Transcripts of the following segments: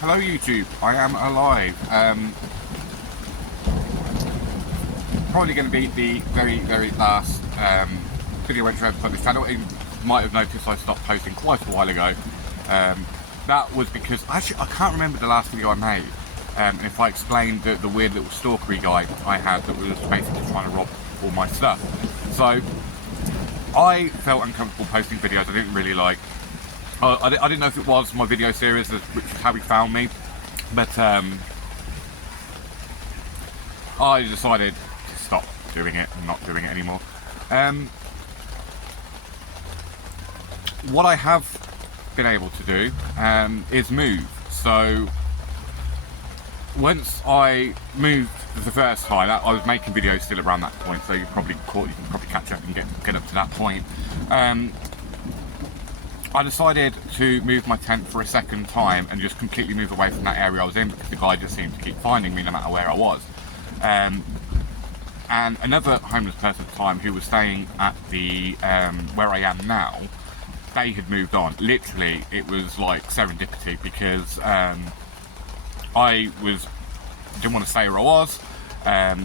Hello YouTube, I am alive. Probably going to be the very last video entry I've put on this channel. You might have noticed I stopped posting quite a while ago. That was because, actually I can't remember the last video I made. If I explained the weird little stalkery guy I had that was basically trying to rob all my stuff. So, I felt uncomfortable posting videos I didn't really like. I didn't know if it was my video series, which is how he found me, but I decided to stop doing it and not doing it anymore. What I have been able to do is move. So once I moved the first time, I was making videos still around that point, so you can probably catch up and get up to that point. I decided to move my tent for a second time and just completely move away from that area I was in, because the guy just seemed to keep finding me no matter where I was. And another homeless person at the time who was staying at the where I am now, they had moved on. Literally, it was like serendipity, because I didn't want to stay where I was.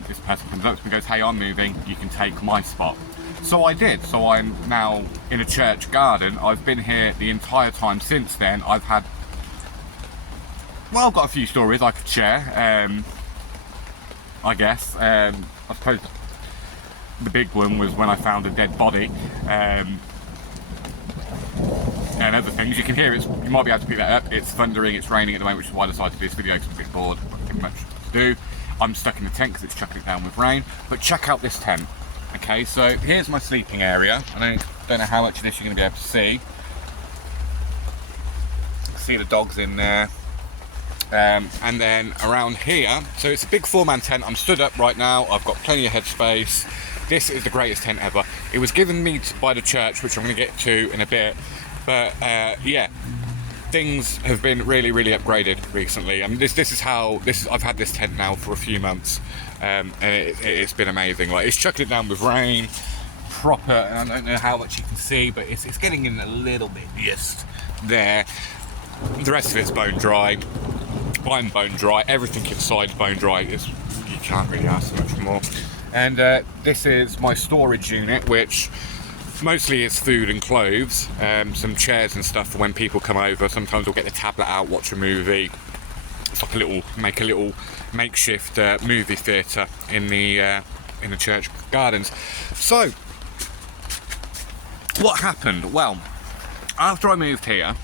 This person comes up to me and goes, "Hey, I'm moving, you can take my spot." So I did. So I'm now in a church garden. I've been here the entire time since then. I've got a few stories I could share, I guess. I suppose the big one was when I found a dead body, and other things. You can hear it, you might be able to pick that up. It's thundering, it's raining at the moment, which is why I decided to do this video, because I'm a bit bored, nothing much to do. I'm stuck in the tent because it's chucking it down with rain. But check out this tent. Okay, so here's my sleeping area. I don't know how much of this you're going to be able to see. You can see the dogs in there. And then around here, so it's a big 4-man tent. I'm stood up right now. I've got plenty of headspace. This is the greatest tent ever. It was given me by the church, which I'm going to get to in a bit. But yeah, things have been really upgraded recently. I mean, I've had this tent now for a few months. And it's been amazing. Like, it's chucking it down with rain, proper, and I don't know how much you can see, but it's getting in a little bit just there. The rest of it's bone dry. I'm bone dry. Everything inside's bone dry. You can't really ask for much more. And this is my storage unit, which mostly is food and clothes. Some chairs and stuff for when people come over. Sometimes we'll get the tablet out, watch a movie. It's like make a little makeshift movie theatre in the church gardens. So, what happened? Well, after I moved here,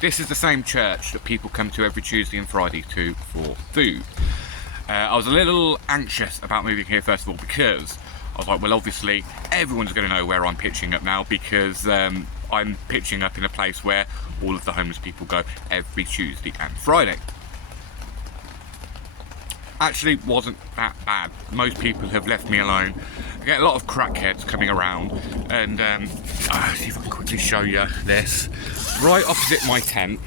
this is the same church that people come to every Tuesday and Friday to for food. I was a little anxious about moving here, first of all, because I was like, well, obviously everyone's going to know where I'm pitching up now, because I'm pitching up in a place where all of the homeless people go every Tuesday and Friday. Actually wasn't that bad. Most people have left me alone. I get a lot of crackheads coming around, and see if I can quickly show you this. Right opposite my tent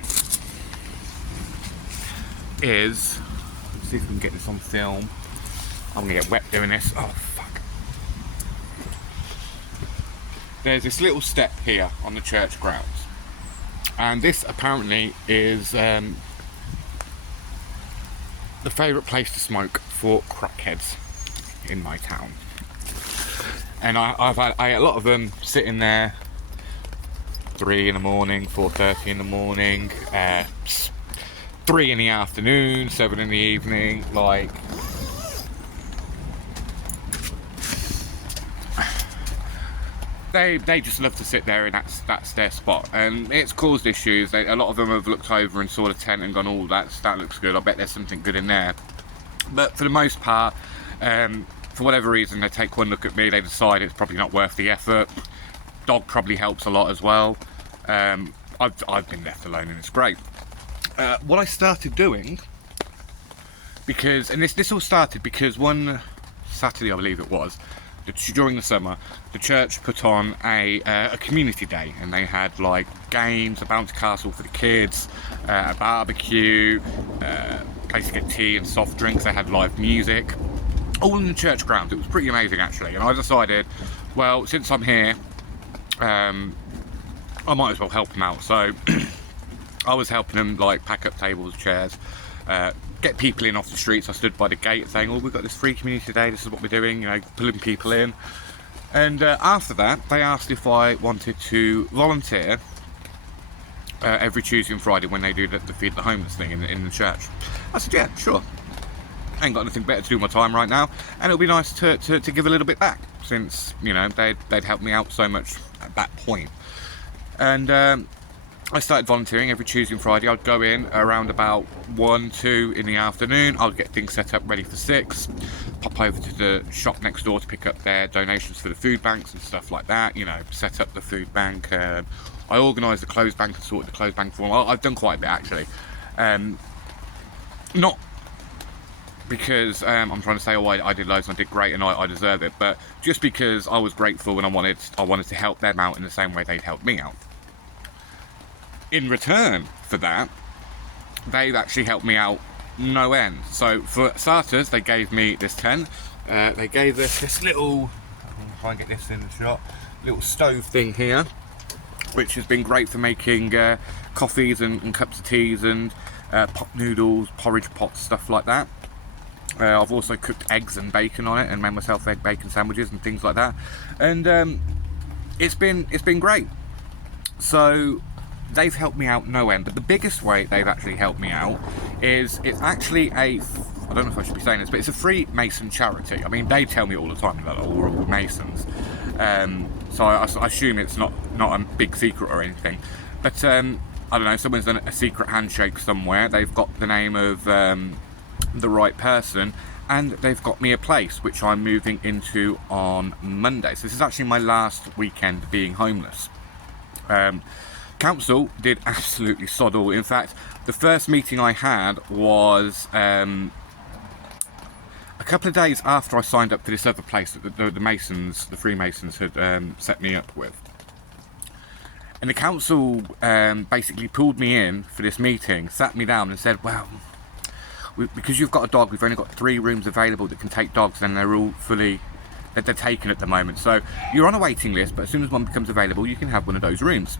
is, let's see if we can get this on film. I'm gonna get wet doing this. Oh fuck. There's this little step here on the church grounds, and this apparently is the favourite place to smoke for crackheads in my town. And I had a lot of them sitting there 3 in the morning, 4:30 in the morning, 3 in the afternoon, 7 in the evening, like. They just love to sit there, and that's their spot, and it's caused issues. A lot of them have looked over and saw the tent and gone, "Oh, that looks good. I bet there's something good in there." But for the most part, for whatever reason, they take one look at me, they decide it's probably not worth the effort. Dog probably helps a lot as well. I've been left alone, and it's great. What I started doing, and this all started because one Saturday, I believe it was, during the summer, the church put on a community day, and they had like games, a bouncy castle for the kids, a barbecue, place to get tea and soft drinks. They had live music, all in the church grounds. It was pretty amazing actually, and I decided, well, since I'm here, I might as well help them out. So I was helping them like pack up tables, chairs, get people in off the streets. I stood by the gate saying, "Oh, we've got this free community today. This is what we're doing." You know, pulling people in. And after that, they asked if I wanted to volunteer every Tuesday and Friday when they do the Feed the Homeless thing in the church. I said, "Yeah, sure. I ain't got anything better to do with my time right now, and it'll be nice to give a little bit back, since, you know, they'd helped me out so much at that point." And I started volunteering every Tuesday and Friday. I'd go in around about 1, 2 in the afternoon. I'd get things set up ready for 6, pop over to the shop next door to pick up their donations for the food banks and stuff like that, you know, set up the food bank. I organised the clothes bank and sorted the clothes bank for them. I've done quite a bit, actually. Not because I'm trying to say, "Oh, I did loads and I did great and I deserve it," but just because I was grateful and I wanted to help them out in the same way they'd helped me out. In return for that, they've actually helped me out no end. So for starters, they gave me this tent. They gave us this little, I'll try and get this in the shot, little stove thing here, which has been great for making coffees and cups of teas and pot noodles, porridge pots, stuff like that. I've also cooked eggs and bacon on it and made myself egg bacon sandwiches and things like that, and it's been great. So they've helped me out no end. But the biggest way they've actually helped me out is it's actually I don't know if I should be saying this, but it's a Freemason charity. I mean, they tell me all the time that we're all Masons, so I assume it's not a big secret or anything. But I don't know, someone's done a secret handshake somewhere. They've got the name of the right person, and they've got me a place which I'm moving into on Monday. So this is actually my last weekend being homeless. Council did absolutely sod all. In fact, the first meeting I had was a couple of days after I signed up for this other place that the Freemasons had set me up with. And the council basically pulled me in for this meeting, sat me down and said, "Well, because you've got a dog, we've only got 3 rooms available that can take dogs, and they're all they're taken at the moment. So you're on a waiting list, but as soon as one becomes available, you can have one of those rooms."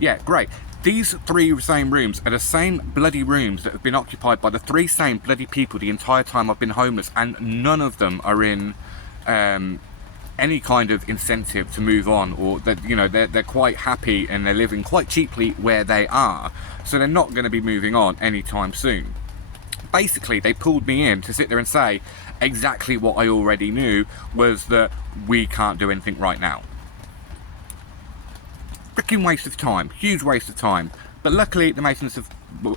Yeah, great. These 3 same rooms are the same bloody rooms that have been occupied by the 3 same bloody people the entire time I've been homeless, and none of them are in any kind of incentive to move on, or that, you know, they're quite happy and they're living quite cheaply where they are, so they're not going to be moving on anytime soon. Basically, they pulled me in to sit there and say exactly what I already knew, was that we can't do anything right now. Freaking waste of time, huge waste of time. But luckily the Masons have,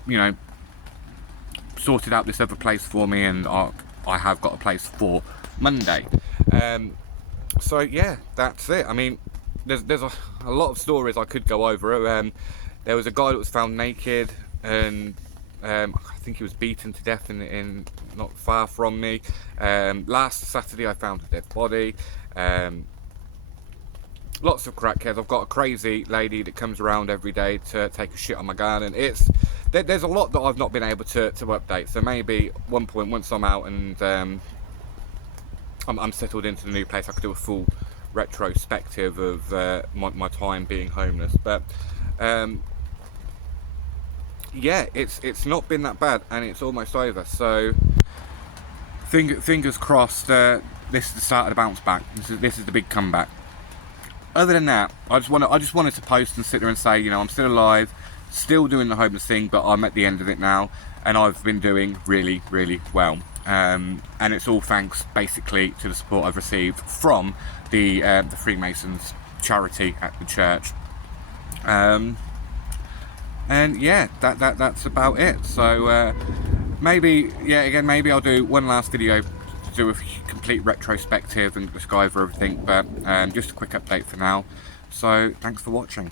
you know, sorted out this other place for me, and I have got a place for Monday. So yeah, that's it. I mean, there's a lot of stories I could go over. There was a guy that was found naked, and I think he was beaten to death in not far from me. Last Saturday I found a dead body. Lots of crackheads. I've got a crazy lady that comes around every day to take a shit on my garden. There's a lot that I've not been able to update. So maybe at one point, once I'm out and I'm settled into the new place, I could do a full retrospective of my time being homeless. But yeah, it's not been that bad, and it's almost over. So fingers crossed. This is the start of the bounce back. This is the big comeback. Other than that, I just wanted to post and sit there and say, you know, I'm still alive, still doing the homeless thing, but I'm at the end of it now, and I've been doing really, really well. And it's all thanks, basically, to the support I've received from the Freemasons charity at the church. And yeah, that's about it. So maybe I'll do one last video to do a complete retrospective and just go over everything, but just a quick update for now. So thanks for watching.